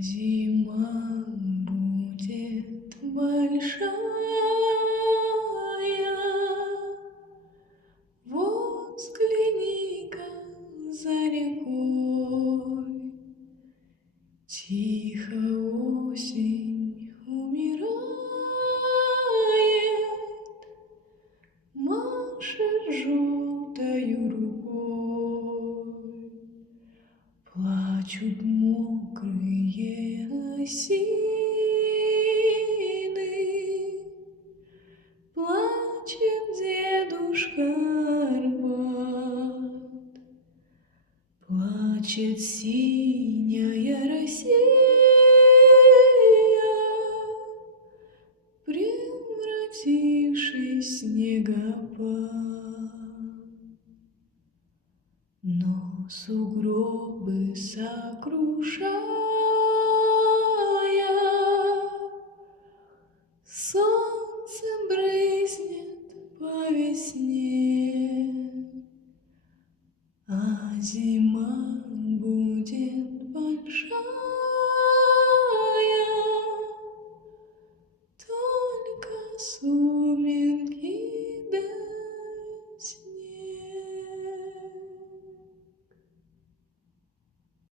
Зима будет большая, вот взгляни-ка за рекой, тихо осень умирает, машет желтою рукой. Плачут мокрые осины, плачет дедушка Арбат, плачет синяя Россия, превратившись в снегопад. Но сугробы сокрушая, солнце брызнет по весне, а зима